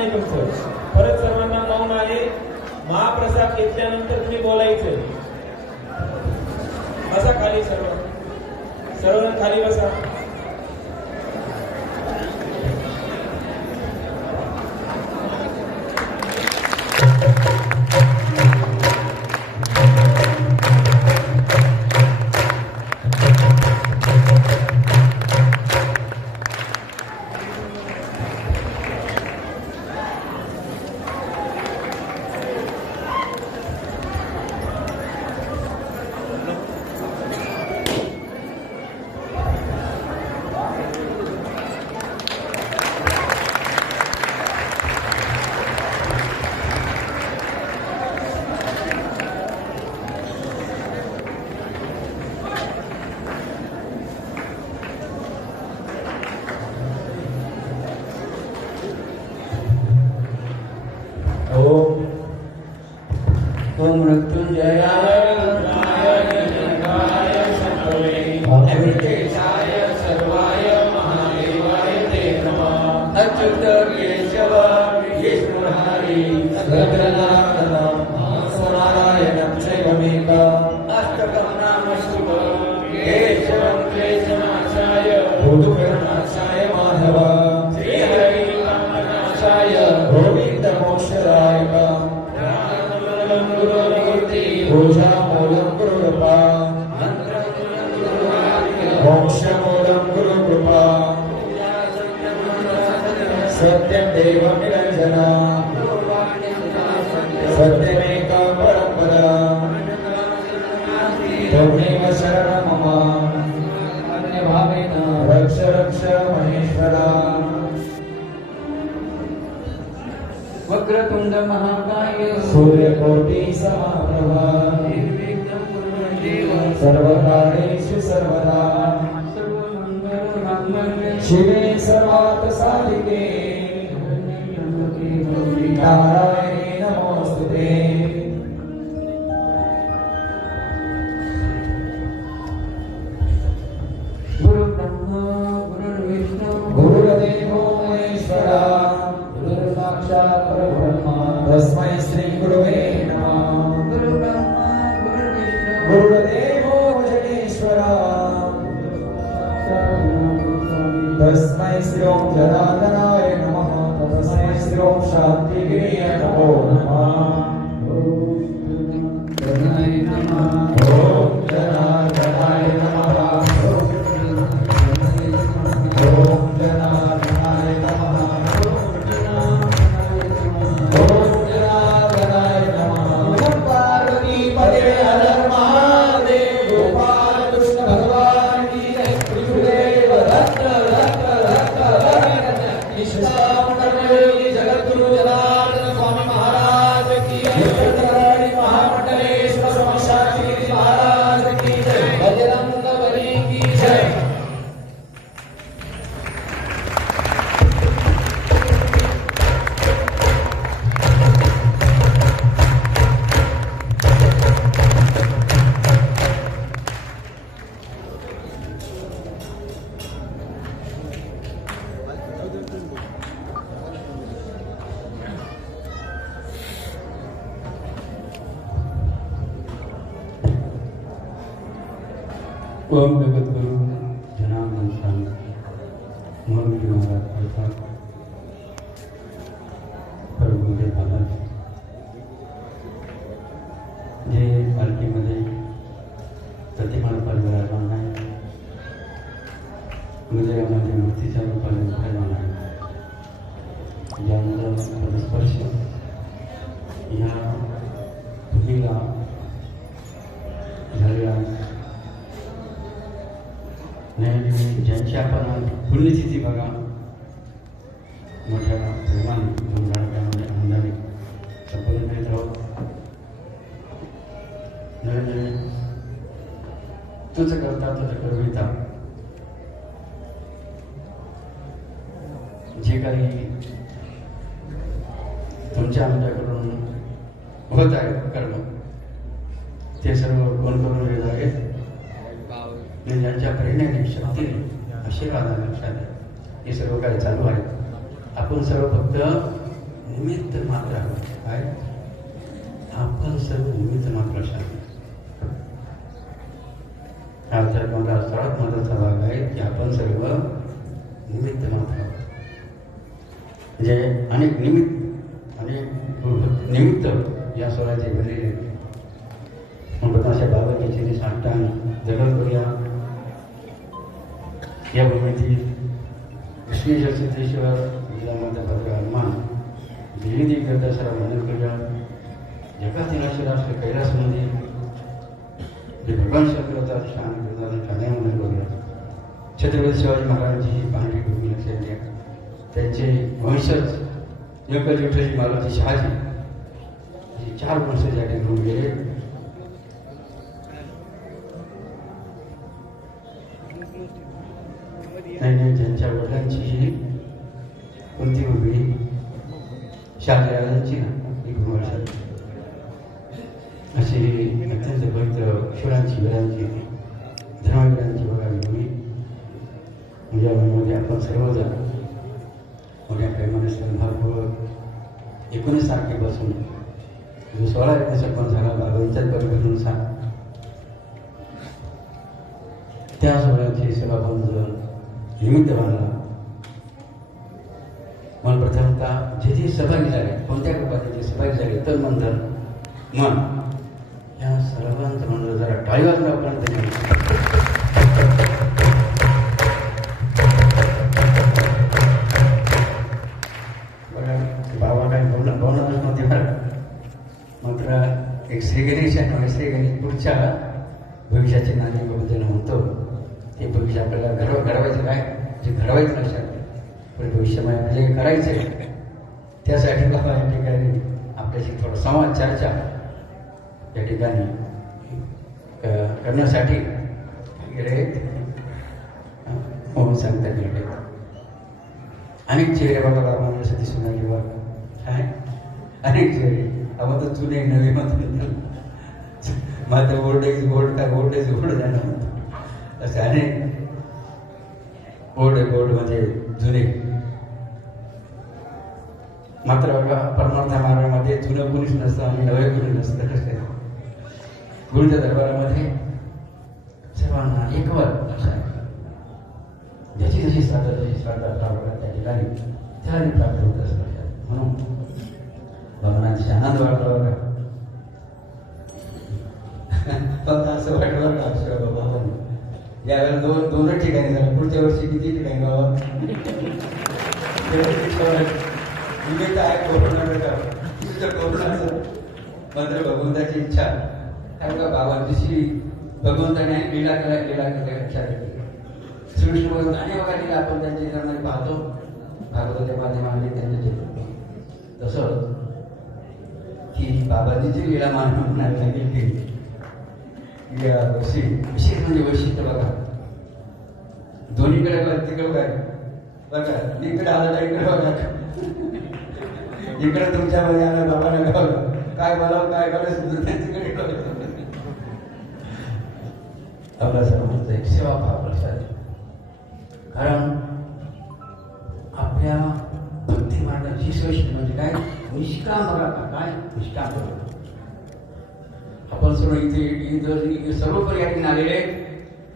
नाही तुमचं परत सर्वांना मौन आहे. महाप्रसाद घेतल्यानंतर तुम्ही बोलायचं. असा खाली सर्व. सर्व खाली बसा. ओम मोक्षमूलं गुरुकृपा सत्यं देवं निरञ्जना सत्यमेक परपदा त्वमेव शरणं मम अन्यभावेन रक्ष रक्ष महेश्वरा। वक्रतुंड महाकाय सूर्यकोटि समाप्रभा। निर्विघ्नं कुरु देव सर्वकारेषु सर्वदा। शिवे सर्वात् साधिके. तस्मै श्री जनार्दनाय नमः तस्मै श्री शान्तिगिरिय नमो नमः। निष्काम कर्मयोगी ओम जगद्गुरु जनार्दन स्वामी मूर्ती महाराज अर्थात प्रभूदेव महाराज जे पालखीमध्ये प्रतिमारूपात विराजमान आहे हृदयामध्ये मूर्तीच्या रूपाने विद्यमान आहे ज्यानंतर स्पर्श ह्या पृथ्वीला ज्यांची आपण पुण्यतिथी बघा. मोठ्या प्रेमाने धुमधडाक्यामध्ये आनंदाने आहोत. नवीन तुझं करता तुझं करविता जे काही तुमच्या आमच्याकडून होत आहे कर्म ते सर्व कोण करून घेत आहेत? आणि ज्यांच्या प्रेरणेने शक्तीने. आशीर्वादाने लक्षाने हे सर्व काही चालू आहे. आपण सर्व फक्त निमित्त मात्र आहोत. काय? आपण सर्व निमित्त मात्र असावे हा अध्यात्माचा सर्वात महत्त्वाचा भाग आहे की आपण सर्व निमित्त मात्र आहोत. म्हणजे अनेक निमित्त अनेक निमित्त या स्वराचे घरी आहेत. म्हणून अशा बाबाची सांगता या भूमीतील कृष्णेश्वर सिद्धेश्वर जिल्ह्यामध्ये भद्र हनुमान विविध करता सर्व वंदन करूया जगातील राष्ट्र कैलास मंदिर जे भगवान शंकराचा शान करताना ठाण्यामध्ये बघूया. छत्रपती शिवाजी महाराजांची ही पांढरी भूमी लक्षात घ्या. त्यांचे वंशज योगजी विठ्ठलजी महाराज शहाजी हे चार वंशज या ठिकाणी गेले. नाही नाही ज्यांच्या वडिलांची कोणती भूमी शहाजीराजांची ना ही भूमी अशी अत्यंत पवित्र ईश्वरांची वेळांची धर्मवीरांची बघावी भूमी म्हणजे भूमीमध्ये आपण सर्वजण मोठ्या प्रेमाने सद्भावपूर्वक एकोणीस तारखेपासून जो सोळा एकोणीस पण झाला बाबांच्याच परिवर्तनुसार त्या सोहळ्याची सेवा बंद निमित्त बांधला मन प्रथमतः जे जे सहभागी झाले कोणत्या रूपात जे सहभागी झाले तर मन मन. या सर्वांचं म्हणलं जरा टाळी वाजून आपण त्याच्या बाबा काय बोलणं नव्हते बरं. मात्र एक श्री गणेश आहे श्री गणेश पुढच्या भविष्याचे नाणे म्हणतो. ते भविष्य आपल्याला घडव घडवायचं काय? जे घडवायचं लक्षात पण भविष्यमय म्हणजे करायचं. आहे त्यासाठी बाबा या ठिकाणी आपल्याशी थोडं संवाद चर्चा या ठिकाणी करण्यासाठी गेले म्हणून सांगता गेले अनेक चेहरे बघा बाबा मला दिसून आले बघा. काय? अनेक चेहरे आपण तर जुने नवे मत माझं ओल्ड इज गोल्ड का गोल्ड इज गोल्ड झालं असं असे अनेक ओल्ड गोल्ड म्हणजे जुने. मात्र बघा परमार्थ मार्गामध्ये जुनं कोणीच नसतं आणि नवे कोणी नसतं कसं गुरुच्या दरबारामध्ये सर्वांना एकवर असं ज्याची जशी श्रद्धा तशी श्रद्धा प्राप्त त्या ठिकाणी त्याला प्राप्त होत असतात म्हणून भगवानाची आनंद वाढला बघा. फक्त असं वाटलं का अक्षर बाबा हो. यावेळेला दोन दोनच ठिकाणी झालं. पुढच्या वर्षी किती ठिकाणी बाबा? निमित्त आहे कोरोना तुझं कोरोनाचं मंत्र भगवंताची इच्छा. कारण का बाबांची भगवंताने लीला केला लीला केल्या इच्छा केली. श्रीकृष्ण भगवंताने बघा लीला आपण त्यांच्या चित्रामध्ये पाहतो. भागवताच्या माध्यमाने त्यांच्या चित्र तसं की बाबाजीची लीला मानव म्हणायला गेली या वर्षी विशेष म्हणजे वैशिष्ट्य बघा. दोन्हीकडे बघा तिकडे काय बघा इकडे आलं तर इकडे बघा. इकडे तुमच्या मध्ये आलं गावलं काय बोलावं काय करायचं तिकडे करायचं आपला सर्वांचा एक सेवा भाव लक्षात कारण आपल्या भक्ती मार्गाची वैशिष्ट्य म्हणजे काय? निष्काम बघा काय? निष्काम बघा आपण सर्व इथे सर्व पर्यटन आलेले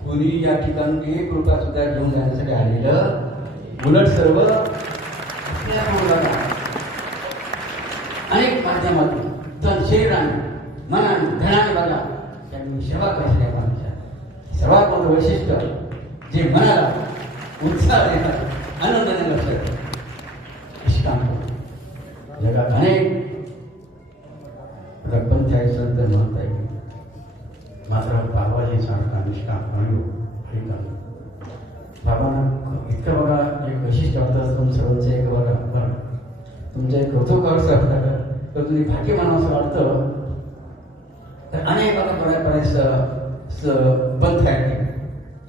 कोणी या ठिकाणी एक रुपया सुद्धा घेऊन जाण्यासाठी आलेलं उलट सर्व आपल्या अनेक माध्यमातून तन शरीराने मनाने धनाने बघा त्यांनी सेवा करायची आहे माणसाला सर्वात मोठं वैशिष्ट्य? जे मनाला उत्साह देणार आनंद देणार निष्काम करतो. जगात अनेक रक्कम संत म्हणता येईल मात्र बाबाजी सांगता निष्काम म्हणू हरिकाम बाबांना इतकं बघा एक वैशिष्ट्य एक बघा. बरं. कौतुक असं तर तुम्ही भाग्य म्हणावं असं वाटतं. तर अनेक बघा बऱ्या बऱ्याच पंथ आहेत.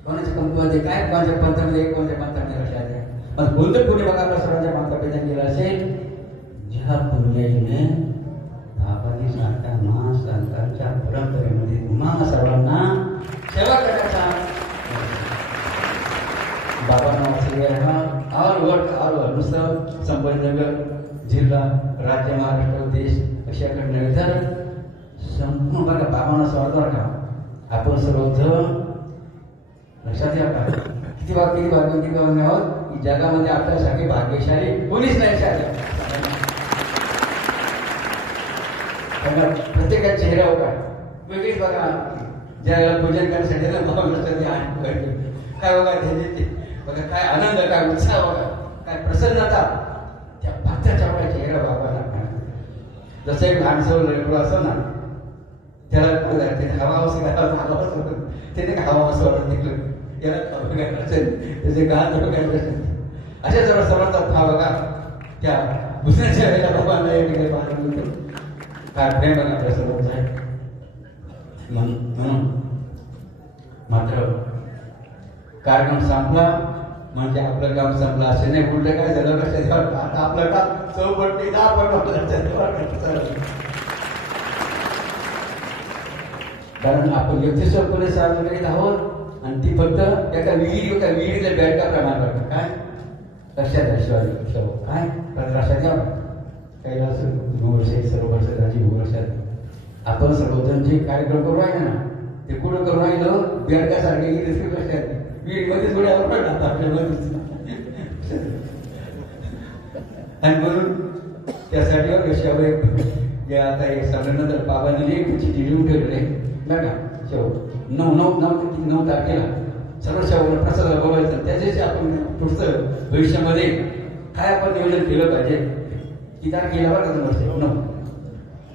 कोणाचे पंथ म्हणजे काय? कोणाच्या पंथामध्ये म्हणजे कोणत्या पंथामध्ये म्हणजे लक्षात आहे मग कोणतं पुण्य बघा आपल्या सर्वांच्या मातापिता केलं असेल. ज्या पुण्याने बाबांनी सारख्या महासंतांच्या परंपरेमध्ये तुम्हाला सर्वांना सेवा करण्याचा. बाबांना ऑल वर्ल्ड ऑल वर्ल्ड नुसतं संभाजीनगर जिल्हा राज्य महाराष्ट्र. देश अशाकडे संपूर्ण बघा बाबांना स्वार्थ बरं का? आपण सर्वजण लक्षात घ्या का? किती भाग किती भाग किती भाग आहोत जगामध्ये आपल्यासाठी भाग्यशाली कोणीच नाही शाळेत प्रत्येकाच्या चेहऱ्यावर काय वेगळीच बघा. ज्याला पूजन करण्यासाठी ना बाबा नसतं काय बघा ते. बघा काय आनंद काय उत्साह बघा. काय प्रसन्नता. त्या भक्ताच्या बघा चेहरा बाबाला काय. जसं एक लहानसं लेकरू असं ना त्याला बघा ते हवा असं हवा असं त्याने काय हवा असं वाटत तिकडं याला असेल त्याचे गाण बघायला असेल अशा जवळ समजतात हा बघा त्या दुसऱ्याच्या वेळेला बाबांना या ठिकाणी पाहत मिळतं काय प्रेम आपल्या सर्वांचं आहे म्हणून. मात्र कार्यक्रम संपला. म्हणजे आपलं काम संपलं असे नाही उलट काय झालं लक्षात आता आपलं काम चौपट दहा पट कारण आपण व्यक्तिस्वरूपाने साजरा करीत आहोत. आणि ती फक्त एका विहीर एका विहिरीला बॅटका प्रमाण करतो काय? लक्षात शिवाजी शाहू. काय? लक्षात घ्या. कैलास वर्षे सर्व वर्ष राजी वर्षात. आपण सर्वजण जे कार्यक्रम करू आहे ना ते कुठं करू राहिलो? बॅटकासारखे लक्षात एकमध्ये थोडे अवघड पडतात आपल्यामध्ये आणि म्हणून त्यासाठी हो कशावर जे आता हे सांगण्यानंतर बाबांनी एक चिठी लिहून ठेवलेली आहे. बघा शेव नऊ नऊ नऊ ते नऊ तारखेला. सर्व शेवट प्रसाद बोलायचं त्याच्याशी आपण पुढचं भविष्यामध्ये काय आपण नियोजन केलं पाहिजे? किती तारखेला बरं वर्ष नऊ.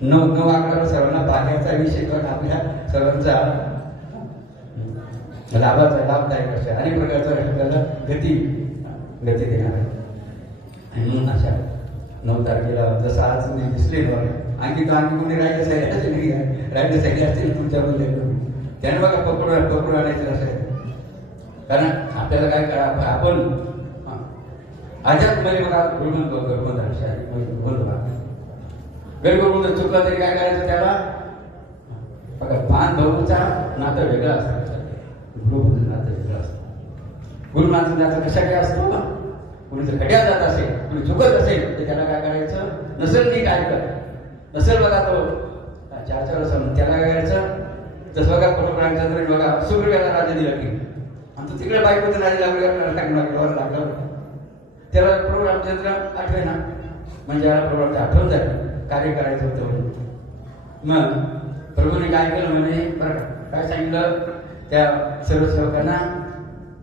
नऊ नऊ अकरा सर्वांना पाण्याचा विषय पण आपल्या सर्वांचा लाभाचा लाभदायक असे अनेक प्रकारचा आपल्याला गती गती देणार आहे. आणि म्हणून अशा नऊ तारखेला जसं आज तुम्ही दिसले आणखी तर आणखी कोणी राहिलं साईड असेल नाही काय राहिलं साईड असतील तुमच्यामध्ये त्याने बघा पकडून पकडून आणायचं असेल कारण आपल्याला काय करा आपण आजात मध्ये बघा गुरुमन गुरुमन बोल बघा. चुकला तरी काय करायचं त्याला? बघा पान भाऊचा नातं वेगळा असायचं गुरुमन नातं वेगळं असतं कशा काय असतो कुणी जर खड्या जात असेल कोणी चुकत असेल तर त्याला काय करायचं नसेल मी काय कर नसेल बघा तो चार चार त्याला काय करायचं जसं बघा फोटो रामचंद्र बघा सुग्रीवाला राजा दिलं की आमचं तिकडे बायकोचं राज्य लागलं लागलं लागलं त्याला प्रभू रामचंद्र आठवे ना म्हणजे प्रभू रामचंद्र आठवण झाली कार्य करायचं होतं म्हणून मग प्रभूने काय केलं म्हणे काय सांगितलं त्या सर्व सेवकांना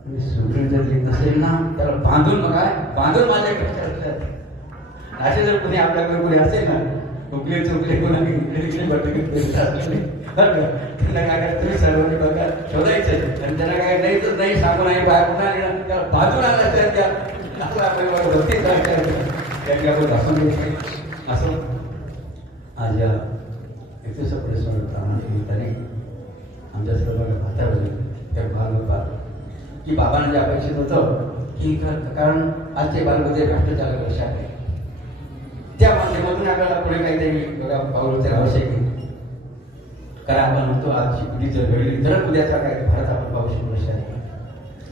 मी सुटून जर येत नसेल ना त्याला बांधून मग काय बांधून माझ्याकडे ठेवतात. असे जर कोणी आपल्याकडे कोणी असेल ना उकले चुकले कोणी इकडे तिकडे भटकत त्यांना काय करायचं? तुम्ही सर्वांनी बघा शोधायचं. आणि त्यांना काय नाही तर नाही सांगून आहे बाहेर कुठं आणि त्याला बांधून आणायचं त्या असं आपल्याला भक्ती करायचं त्यांनी आपण दाखवून द्यायचं असं आज या एकतीस प्रेसवर प्रामाणिकपणे आमच्या सर्वांना भातावर त्या भाग की बाबांना जे अपेक्षित होतं की कारण आजचे बालमध्ये भ्रष्टाचार लक्षात आहे. त्या माध्यमातून आपल्याला पुढे काहीतरी बघा पाऊल तर आवश्यक आहे कारण आपण म्हणतो आजची पिढी जर घडली तर उद्याचा काय भारत आपण पाहू शकू लक्षात आहे.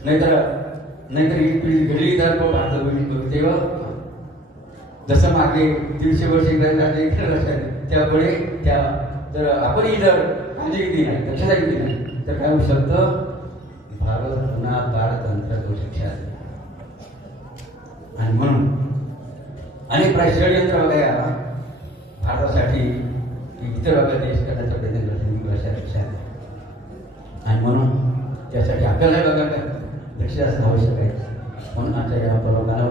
नाहीतर नाहीतर ही पिढी घडली तर भारत होईल तेव्हा जसं मागे दीडशे वर्ष इंग्रजांचे इकडे लक्षात आहे त्यामुळे त्या जर आपणही जर म्हणजे काळजी घेतली नाही दक्षता घेतली नाही तर काय होऊ शकतं? भारत पुन्हा पारतंत्र होऊ आणि म्हणून अनेक प्राय षडयंत्र वगैरे भारतासाठी इतर वगैरे देश करण्याचा प्रयत्न करतो लक्षात लक्षात आणि म्हणून त्यासाठी आपल्याला वगैरे काय लक्ष असणं आवश्यक आहे. म्हणून आमच्या या परवाना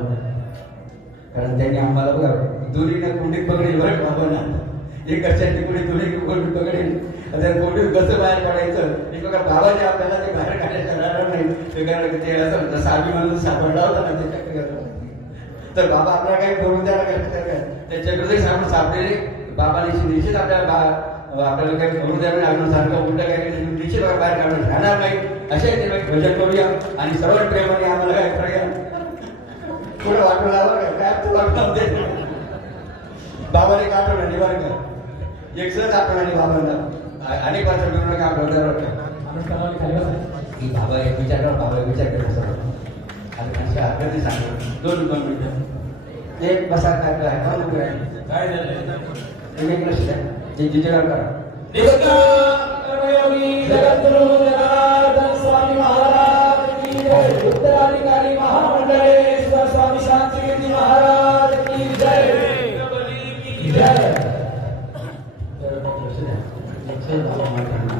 कारण त्यांनी आम्हाला बघा दोन्हीनं कोंडीत पकडेल बरं का बाबांना एक कशाची कोणी दोन्ही कोंडीत पकडेल. आता कोणी कसं बाहेर पडायचं एक बघा बाबाने आपल्याला ते बाहेर काढायचं राहणार नाही. ते कारण ते असं जसं आम्ही म्हणून सापडला होता ना त्याच्याकडे तर बाबा आपल्याला काही बोलून द्यायला काय काय त्याच्याकडे आपण सापडेले बाबाने निश्चित आपल्याला बा- आपल्याला काही बोलून द्यायला लागलं सारखं उलट काय केलं, निश्चित बाबा बाहेर काढून राहणार नाही. असे ते भजन करूया आणि सर्व प्रेमाने आम्हाला काय करूया? पुढे वाटू लावा काय काय तू? वाटू बाबाने का आठवण आली बरं का? एक सहज आठवण आणि बाबांना. अनेक वर्ष मिळून काम बरं का बाबा एक विचार कर बाबा एक विचार कर सर्व आणि अशा कधी सांगतो दोन दोन मिनिटं. एक बसा काय काय काय उभे आहे काय झालं? तुम्ही एक लक्ष द्या. ते जिजेगाव करा. कर्मयोगी जगद्गुरु जनार्दन स्वामी महाराज की जय. उत्तराधिकारी लक्ष द्या माहिती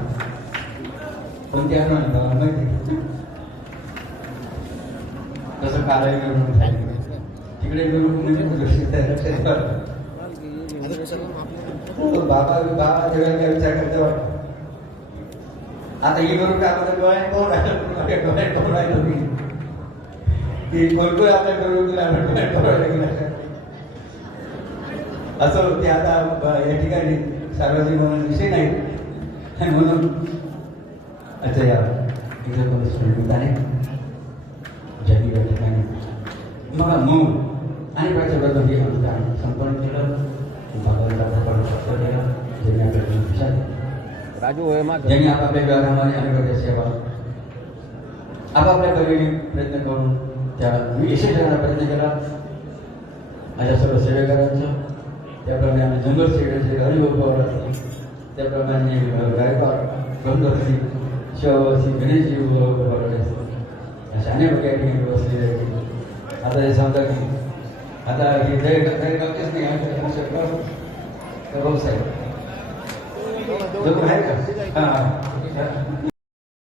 कोणती आठवण तसं कालाही म्हणून सांगितलं तिकडे म्हणजे बाबा बाबा जेव्हा काय विचार करते आता ही करून काय म्हणतात डोळ्यात कोण आहे डोळ्यात की कोणकोण आपल्या करून डोळ्यात असं ते आता या ठिकाणी सार्वजनिक म्हणून विषय नाही. म्हणून अच्छा या इथं कोणी स्टुडंट आहे ज्यांनी या ठिकाणी मला मूळ आणि प्रत्येक हे अनुदान संपन्न केलं भगवंता प्रकरण प्राप्त केलं ज्यांनी आपल्याकडे विचार ज्यांनी आपापल्या व्यवहारामध्ये अनेक सेवा आपापल्या परीने प्रयत्न करून त्या यशस्वी करण्याचा प्रयत्न केला माझ्या सर्व सेवेकरांचं त्याप्रमाणे आम्ही जंगल सेवेचे हरिगोपावर असतील त्याप्रमाणे गायकवाड गंगवती शिवशी गणेशजी बरोबर अशा अनेक या ठिकाणी बसलेले आहेत. आता हे समजा की आता हे जय जय गावचेच नाही आमच्या भाऊ साहेब. जो आहे का? हां.